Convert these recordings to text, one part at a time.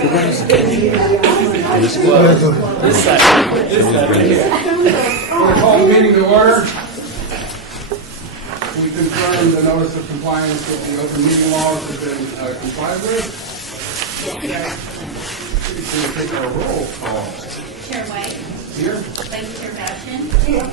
This side right here. We'll call the meeting to order. We confirm the notice of compliance with the open meeting laws has been complied with. We'll take our roll call. Chair White. Here. Vice Chair Bastian. Here.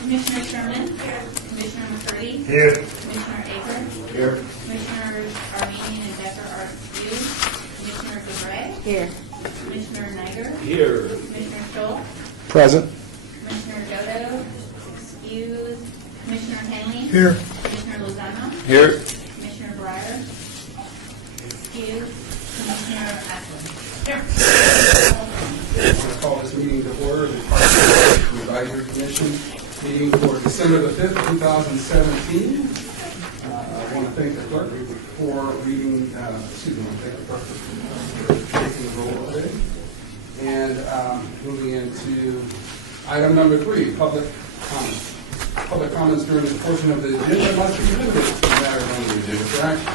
Commissioner Sherman. Here. Commissioner McCurdy. Here. Commissioner Aker. Here. Commissioners Armenian and Decker are excused. Commissioner DeBrey. Here. Commissioner Niger. Here. Commissioner Stoll. Present. Commissioner Dodo. Excused. Commissioner Henley. Here. Commissioner Lozano. Here. Commissioner Breyer. Excused. Commissioner Ashland. Here. We'll call this meeting to order. The Park Advisory Commission meeting for December the 5th, 2017. I want to thank the clerk for reading, I want to thank the clerk for taking the roll today. And moving into item number 3, public comments. Public comments during this portion of the agenda must be limited to matters on the agenda for action.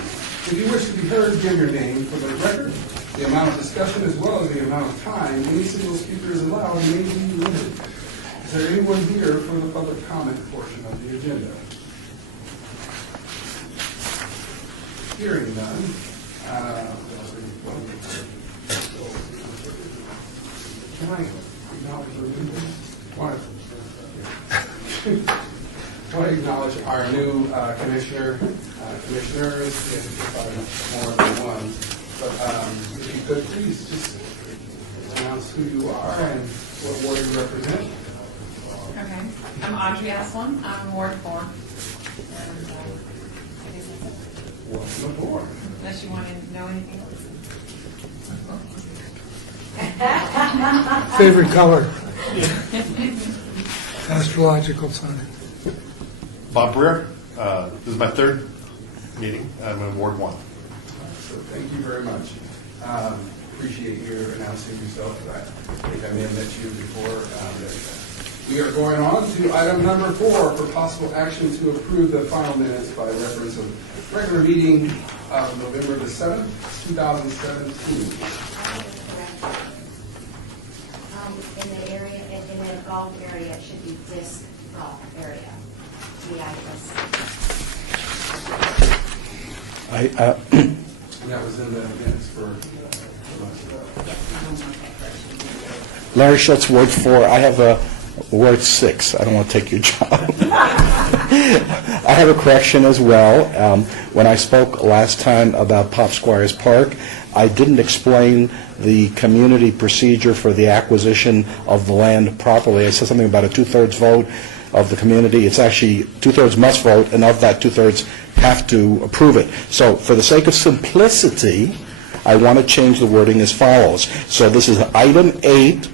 If you wish to be heard, give your name for the record. The amount of discussion as well as the amount of time any single speaker is allowed may be limited. Is there anyone here for the public comment portion of the agenda? Hearing none. Can I acknowledge the I want to acknowledge our new commissioners. Yes, more than one. But if you could please just announce who you are and what ward you represent. Okay. I'm Audrey Aslam. I'm Ward 4. Welcome aboard. Unless you want to know anything else. Favorite color? Astrological sign. Bob Breer. This is my third meeting. I'm in Ward 1. So thank you very much. Appreciate your announcing yourself. I think I may have met you before. We are going on to item number 4 for possible action to approve the final minutes by reference of regular meeting of November the 7th, 2017. In the area, in the golf area, it should be disc golf area. And that was in the minutes for Larry Schultz, Ward 4. I have a Ward 6. I don't want to take your job. I have a correction as well. When I spoke last time about Pop Squires Park, I didn't explain the community procedure for the acquisition of the land properly. I said something about a 2/3 vote of the community. It's actually 2/3 must vote, and of that 2/3 have to approve it. So for the sake of simplicity, I want to change the wording as follows. So this is item 8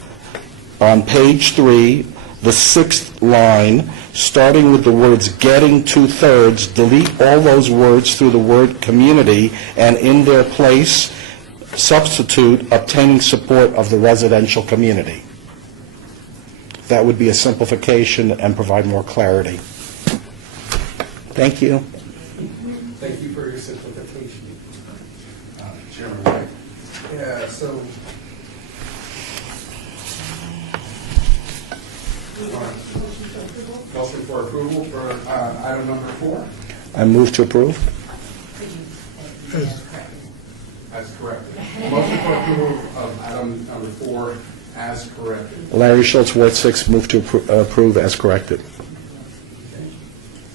on page 3, the 6th line, starting with the words getting 2/3, delete all those words through the word community, and in their place, substitute obtaining support of the residential community. That would be a simplification and provide more clarity. Thank you. Thank you for your simplification, Chairman White. Yeah, so motion for approval for item number 4. I move to approve. As corrected. Motion for approval of item number 4 as corrected. Larry Schultz, Ward 6, move to approve as corrected.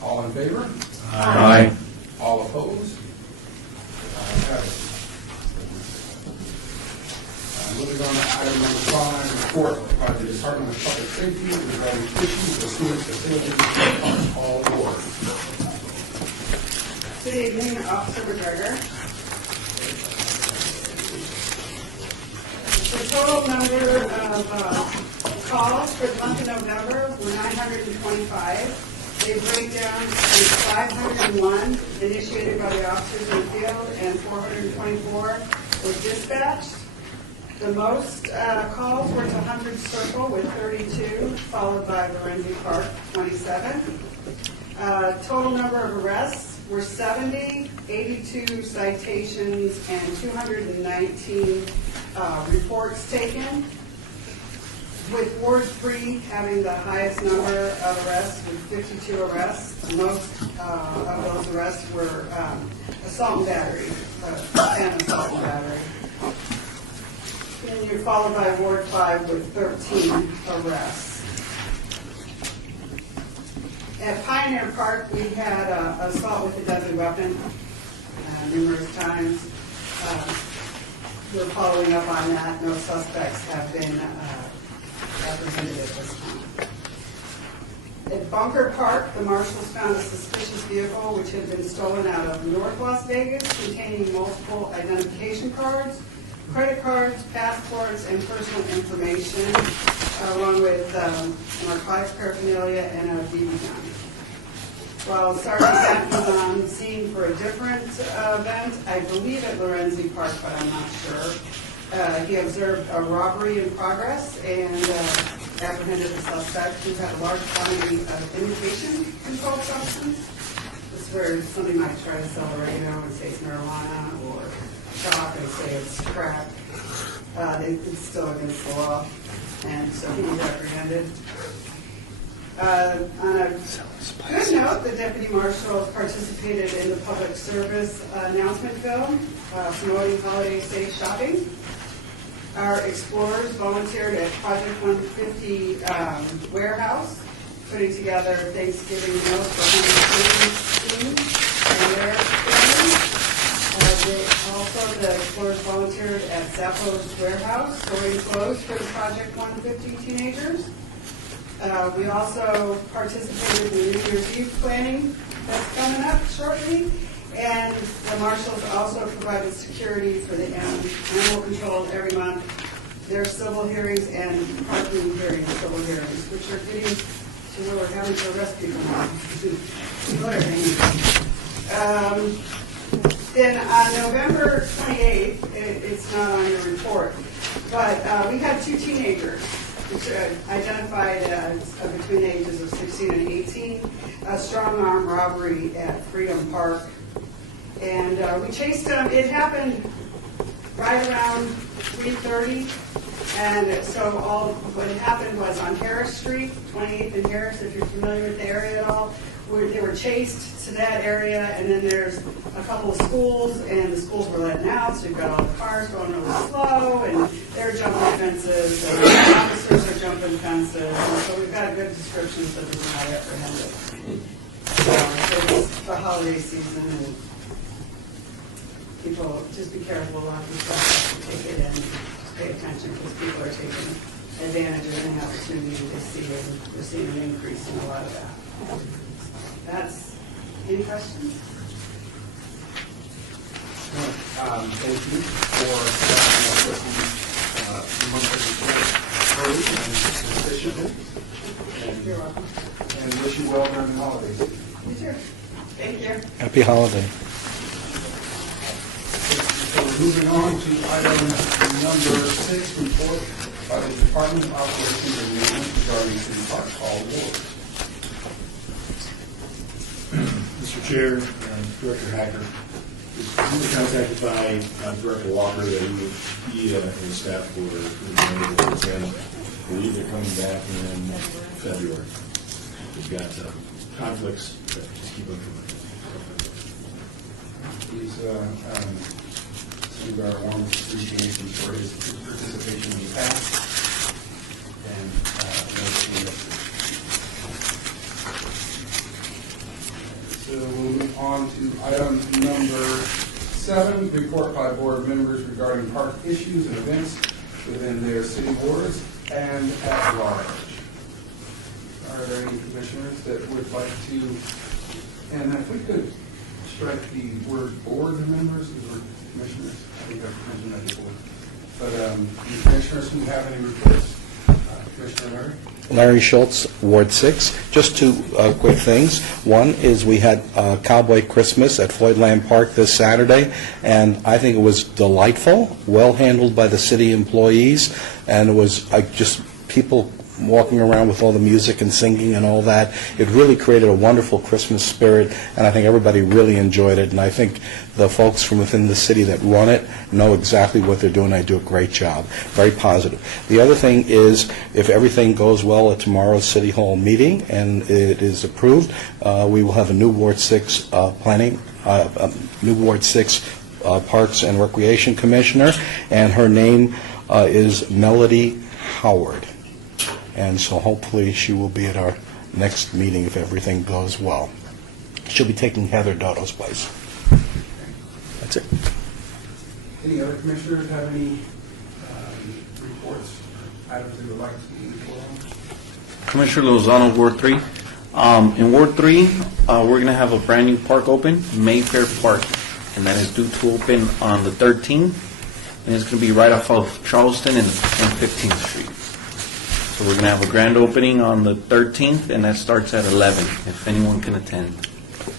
All in favor? Aye. All opposed? Ayes have it. Moving on to item number 5, report by the Department of Public Safety regarding issues with sewage facilities on all wards. Good evening, Officer McGregor. The total number of calls for the month of November were 925. They break down to 501 initiated by the officers in the field and 424 were dispatched. The most calls were to 100 Circle with 32, followed by Lorenzi Park, 27. Total number of arrests were 70, 82 citations, and 219 reports taken, with Ward 3 having the highest number of arrests, with 52 arrests. Most of those arrests were assault and battery, and assault and battery. And you're followed by Ward 5 with 13 arrests. At Pioneer Park, we had assault with a deadly weapon numerous times. We're following up on that. No suspects have been apprehended at this time. At Bunker Park, the marshals found a suspicious vehicle which had been stolen out of North Las Vegas, containing multiple identification cards, credit cards, passports, and personal information, along with narcotics paraphernalia and a BB gun. While Sergeant Matt was on scene for a different event, I believe at Lorenzi Park, but I'm not sure, he observed a robbery in progress and apprehended the suspect who had a large quantity of imitation controlled substance. This is where somebody might try to sell a radio and say it's marijuana, or chalk and say it's crack. It's still against the law, and so he was apprehended. On a good note, the deputy marshal participated in the public service announcement film promoting holiday safe shopping. Our explorers volunteered at Project 150 warehouse, putting together Thanksgiving meals for home and their families. Also, the explorers volunteered at Zappos warehouse, storing clothes for the Project 150 teenagers. We also participated in the New Year's Eve planning that's coming up shortly, and the marshals also provided security for the animal control every month, their civil hearings and parking hearings, civil hearings, which are getting to where we're having to arrest people now. Then on November 28th, it's not on your report, but we had two teenagers which identified between the ages of 16 and 18, a strong arm robbery at Freedom Park. And we chased them. It happened right around 3:30. And so what happened was on Harris Street, 28th and Harris, if you're familiar with the area at all, they were chased to that area, and then there's a couple of schools, and the schools were letting out, so you've got all the cars going really slow, and they're jumping fences, and the officers are jumping fences, and so we've got a good description so that we're not apprehended. So it's the holiday season, and people, just be careful about these stuff, take it in, just pay attention, because people are taking advantage of any opportunity they see, and we're seeing an increase in a lot of that. That's, any questions? Thank you for starting off with the monthly report early and efficiently. You're welcome. And wish you well during the holidays. You too. Thank you. Happy holiday. So we're moving on to item number 6, report by the Department of Operations and Maintenance regarding City Park Hall Ward. Mr. Chair, Director Hacker, we were contacted by Director Walker that he and his staff were going to attend. I believe they're coming back in February. We've got conflicts that just keep on coming. He's sent our warm appreciation for his participation in the past. And so we'll move on to item number 7, report by board members regarding park issues and events within their city wards and at large. Are there any commissioners that would like to, and if we could strike the word board members, the word commissioners, I think I've mentioned that before. But any commissioners who have any reports? Commissioner Larry? Larry Schultz, Ward 6. Just two quick things. One is we had Cowboy Christmas at Floydland Park this Saturday, and I think it was delightful, well handled by the city employees, and it was just people walking around with all the music and singing and all that. It really created a wonderful Christmas spirit, and I think everybody really enjoyed it. And I think the folks from within the city that run it know exactly what they're doing. They do a great job. Very positive. The other thing is, if everything goes well at tomorrow's City Hall meeting and it is approved, we will have a new Ward 6 new Ward 6 Parks and Recreation Commissioner, and her name is Melody Howard. And so hopefully she will be at our next meeting if everything goes well. She'll be taking Heather Dotto's place. That's it. Any other commissioners have any reports, items they would like to report on? Commissioner Lozano, Ward 3. In Ward 3, we're going to have a brand new park open, Mayfair Park, and that is due to open on the 13th, and it's going to be right off of Charleston and 15th Street. So we're going to have a grand opening on the 13th, and that starts at 11, if anyone can attend.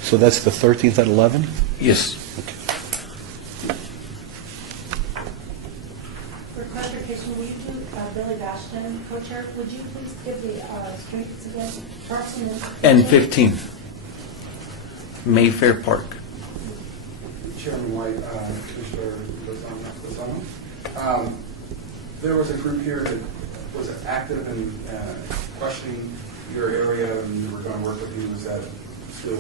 So that's the 13th at 11? Yes. For clarification, will you do Billy Bashton, co-chair? Would you please give the streets again? Charleston And 15th, Mayfair Park. Chairman White, Commissioner Lozano. There was a group here that was active in questioning your area, and you were going to work with you. Is that still?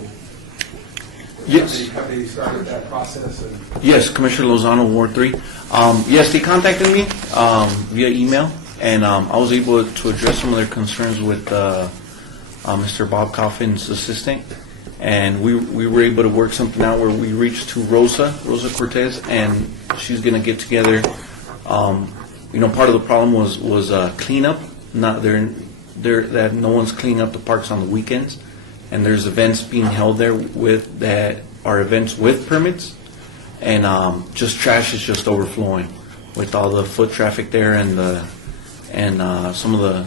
Yes. Have they started that process? Yes, Commissioner Lozano, Ward 3. Yes, they contacted me via email, and I was able to address some of their concerns with Mr. Bob Coffin's assistant. And we were able to work something out where we reached to Rosa Cortez, and she's going to get together. Part of the problem was cleanup. That no one's cleaning up the parks on the weekends, and there's events being held there that are events with permits, and just trash is just overflowing with all the foot traffic there and some of the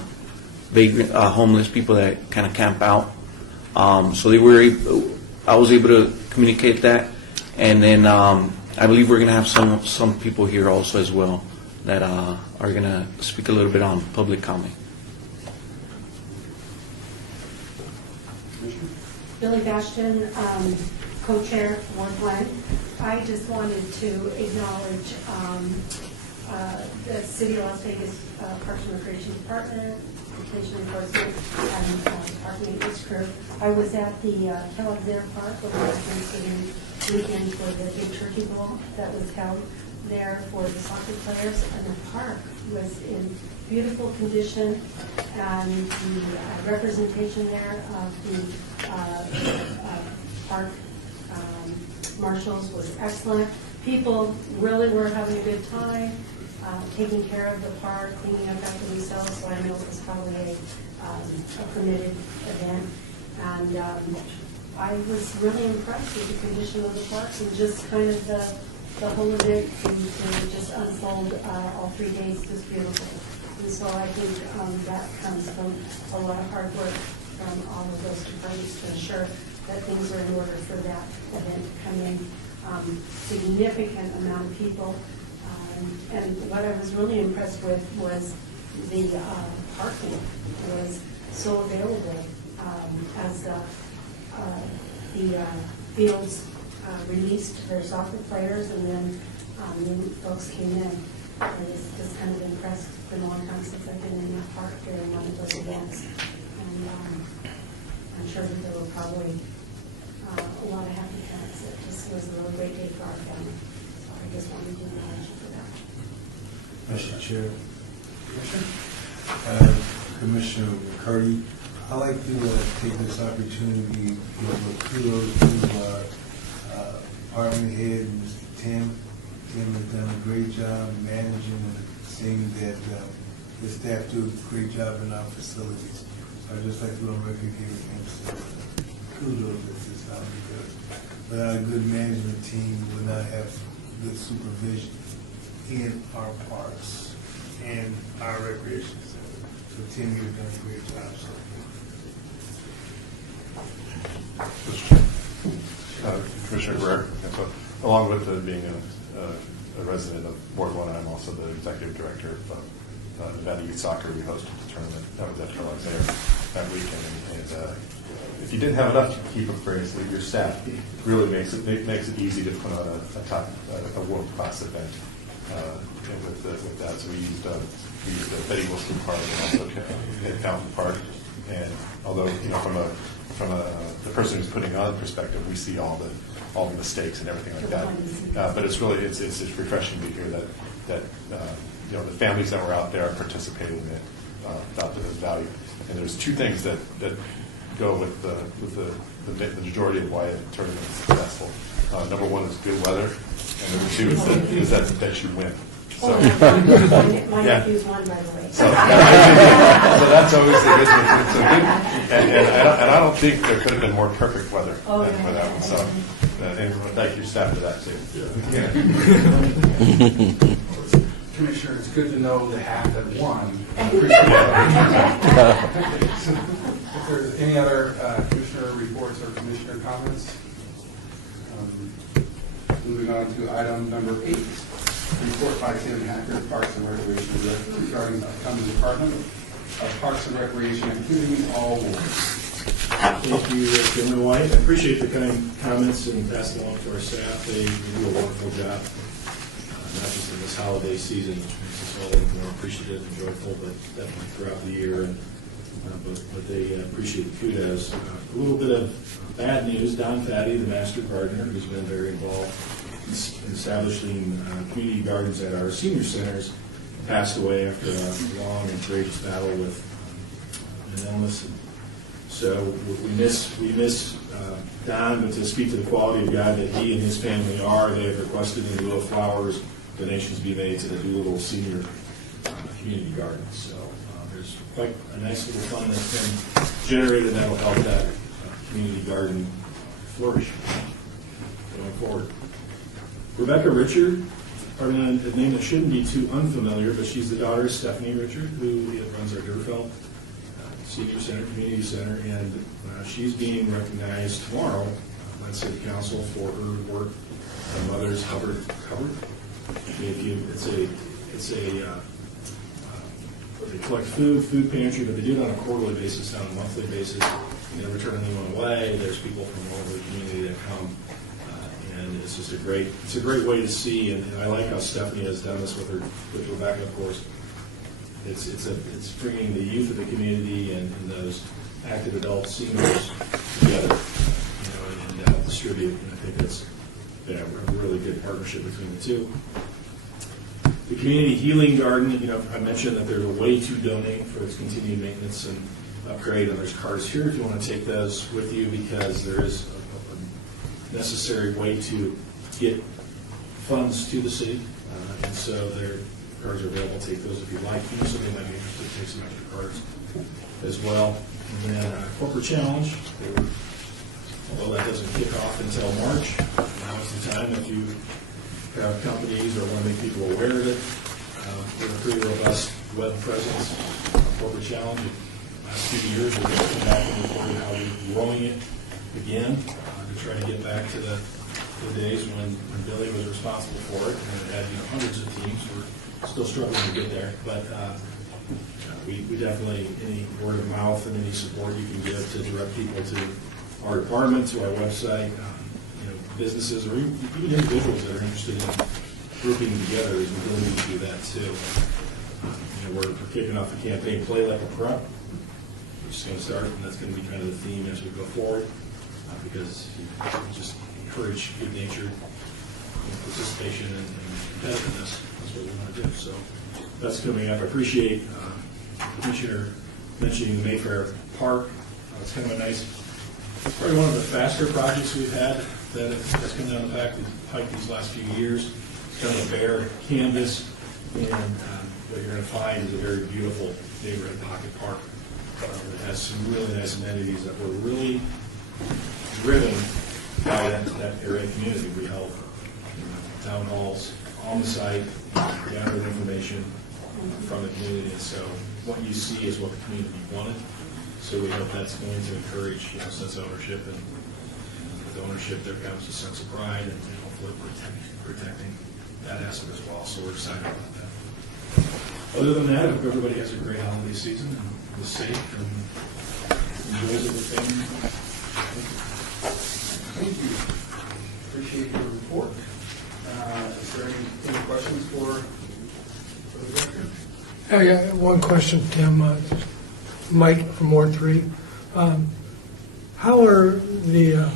vagrant homeless people that kind of camp out. So I was able to communicate that, and then I believe we're going to have some people here also as well that are going to speak a little bit on public comment. Billy Bashton, co-chair, Ward 1. I just wanted to acknowledge the City of Las Vegas Parks and Recreation Department, Vacation Enforcement, and Park Maintenance crew. I was at the Kellogg Air Park over the Thanksgiving weekend for the big turkey bowl that was held there for the soccer players, and the park was in beautiful condition, and the representation there of the park marshals was excellent. People really were having a good time, taking care of the park, cleaning up after themselves, so I know it was probably a permitted event. And I was really impressed with the condition of the park and just kind of the whole event to just unfold all 3 days just beautiful. And so I think that comes from a lot of hard work from all of those departments to ensure that things are in order for that event to come in. Significant amount of people. And what I was really impressed with was the parking was so available as the fields released their soccer players, and then new folks came in. I was just kind of impressed. It's been a long time since I've been in that park during one of those events. And I'm sure that there were probably a lot of happy parents. It just was a really great day for our family. So I just wanted to acknowledge you for that. Mr. Chair. Commissioner McCurdy, I'd like to take this opportunity to give kudos to Department Head, Mr. Tim. Tim has done a great job managing and seeing that the staff do a great job in our facilities. So I'd just like to recognize him. So kudos at this time, because without a good management team, we would not have good supervision in our parks and our recreation center. So Tim, you've done a great job. Commissioner Guerrero, so along with being a resident of Ward 1, I'm also the executive director of Nevada Youth Soccer, we hosted the tournament. That was after I was there that weekend. And if you didn't have enough to keep appraised, your staff really makes it easy to put on a world-class event with that. So we used Betty Wilson Park and also Fountain Park. And although, from the person who's putting on perspective, we see all the mistakes and everything like that. But it's really it's refreshing to hear that the families that were out there participating in it thought that it was value. And there's two things that go with the majority of why a tournament is successful. Number one is good weather, and number two is that you win. So, My nephew's won, by the way. so that's always the good thing. So good, and I don't think there could have been more perfect weather than for that one. So, and thank your staff for that too. Commissioner, it's good to know the half that won. If there's any other commissioner reports or commissioner comments? Moving on to item number 8, report by Tim Hacker, Parks and Recreation Director, regarding the upcoming Department of Parks and Recreation activities, all awards. Thank you, Chairman White. I appreciate the kind comments and pass it along to our staff. They do a wonderful job, not just in this holiday season, which makes us all a little more appreciative and joyful, but definitely throughout the year. But they appreciate the kudos. A little bit of bad news. Don Fatty, the master gardener, who's been very involved in establishing community gardens at our senior centers, passed away after a long and courageous battle with an illness. So we miss Don, but to speak to the quality of guy that he and his family are, they have requested in lieu of flowers, donations be made to the Doolittle Senior Community Garden. So there's quite a nice little fund that's been generated that will help that community garden flourish going forward. Rebecca Richard, probably a name that shouldn't be too unfamiliar, but she's the daughter of Stephanie Richard, who runs our Deerfeld Senior Center, Community Center, and she's being recognized tomorrow by City Council for her work on Mother's Hubbard. They collect food pantry, but they do it on a quarterly basis, not on a monthly basis. They never turn anyone away. There's people from all over the community that come, and it's just a great way to see. And I like how Stephanie has done this with Rebecca, of course. It's bringing the youth of the community and those active adult seniors together, and distribute. And I think that's a really good partnership between the two. The Community Healing Garden, I mentioned that there's a way to donate for its continued maintenance and upgrade, and there's cards here if you want to take those with you, because there is a necessary way to get funds to the city, and so their cards are available. Take those if you'd like. Somebody might be interested to take some extra cards as well. And then Corporate Challenge, although that doesn't kick off until March, now is the time if you have companies or want to make people aware of it. We have a pretty robust web presence on Corporate Challenge. The last few years, we've come back and reported how we're growing it again to try to get back to the days when Billy was responsible for it, and it had hundreds of teams. We're still struggling to get there, but we definitely, any word of mouth and any support you can give to direct people to our department, to our website, businesses, or even individuals that are interested in grouping together, is we really need to do that too. We're kicking off the campaign, Play Like a Prep, which is going to start, and that's going to be kind of the theme as we go forward, because we just encourage good-natured participation and competitiveness. That's what we want to do. So that's coming up. I appreciate Commissioner mentioning the Mayfair Park. It's kind of a nice, probably one of the faster projects we've had that's come down the pike these last few years. It's kind of a bare canvas, and what you're going to find is a very beautiful neighborhood pocket park that has some really nice amenities that were really driven by that area community. We held town halls on the site, gathered information from the community, and so what you see is what the community wanted. So we hope that's going to encourage a sense of ownership, and with ownership there comes a sense of pride, and hopefully protecting that asset as well. So we're excited about that. Other than that, I hope everybody has a great holiday season and is safe and enjoys it with family. Thank you. Appreciate your report. Is there any questions for the director? Oh, yeah, one question, Tim. Mike from Ward 3. How are the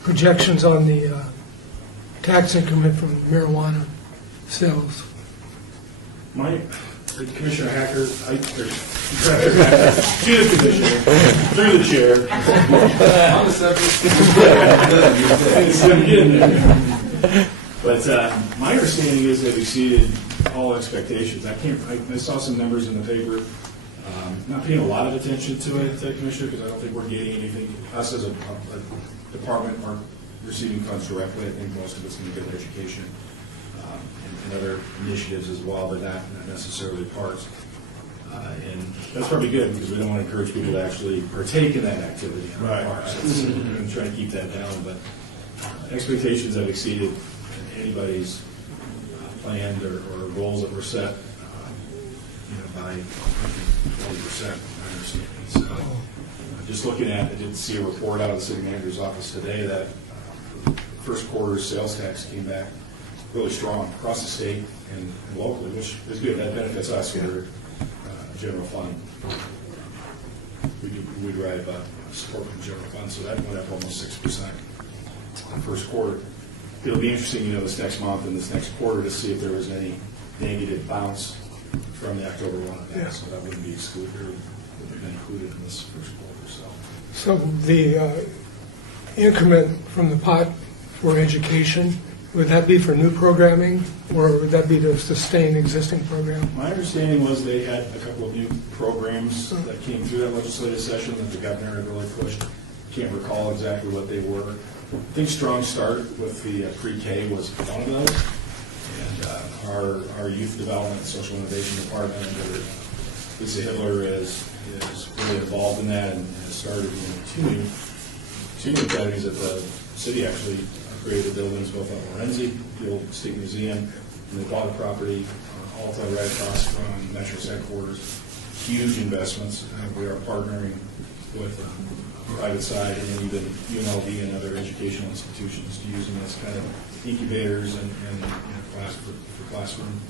projections on the tax increment from marijuana sales? Commissioner Hacker, Director Hacker, to the Commissioner, through the Chair. On the subject. It's gonna get in there. But my understanding is they've exceeded all expectations. I saw some numbers in the paper. Not paying a lot of attention to it, Commissioner, because I don't think we're getting anything. Us as a department aren't receiving funds directly. I think most of it's going to go to education and other initiatives as well, but not necessarily parks. And that's probably good because we don't want to encourage people to actually partake in that activity in our parks. We're going to try to keep that down, but expectations have exceeded anybody's planned or goals that were set. By 20%, my understanding. So, just looking at, I did see a report out of the city manager's office today that first quarter sales tax came back really strong across the state and locally, which is good. That benefits us. We're general fund. We derive support from general fund, so that went up almost 6% in the first quarter. It'll be interesting, this next month and this next quarter to see if there was any negative bounce from the October 1 event, so that wouldn't be excluded, or would have been included in this first quarter. So the increment from the pot for education, would that be for new programming, or would that be to sustain existing program? My understanding was they had a couple of new programs that came through that legislative session that the governor had really pushed. Can't recall exactly what they were. I think Strong Start with the pre-K was one of those. And our youth development and social innovation department under Lisa Hitler is really involved in that and has started two new academies at the city. Actually created buildings both on Lorenzi, the old state museum, and they bought a property Alta right across from Metro's headquarters. Huge investments. We are partnering with private side and even UNLV and other educational institutions to using this kind of incubators and for classroom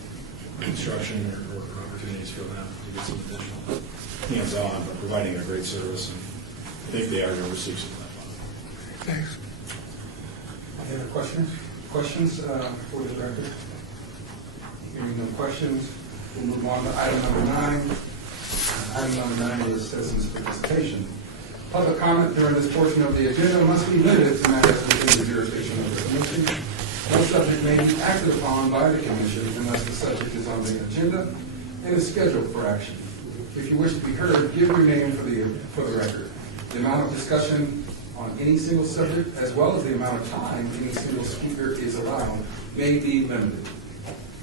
instruction or opportunities for them to get some additional hands-on, but providing a great service. And I think they are going to receive some of that money. Thanks. Any other questions for the director? Hearing no questions, we'll move on to item number 9. Item number 9 is citizens' participation. Public comment during this portion of the agenda must be limited to matters within the jurisdiction of the commission. No subject may be acted upon by the commission unless the subject is on the agenda and is scheduled for action. If you wish to be heard, give your name for the record. The amount of discussion on any single subject, as well as the amount of time any single speaker is allowed, may be limited.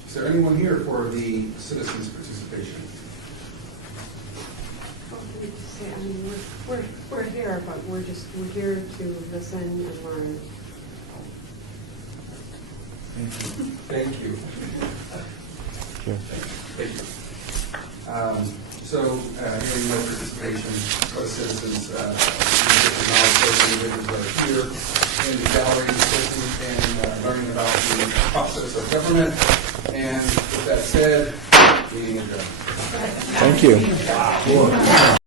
Is there anyone here for the citizens' participation? I mean, we're here, but we're here to listen and learn. Thank you. Sure. Thank you. Hearing no participation for the citizens, acknowledge those individuals that are here in the gallery, listening and learning about the process of government. And with that said, meeting adjourned. Thank you.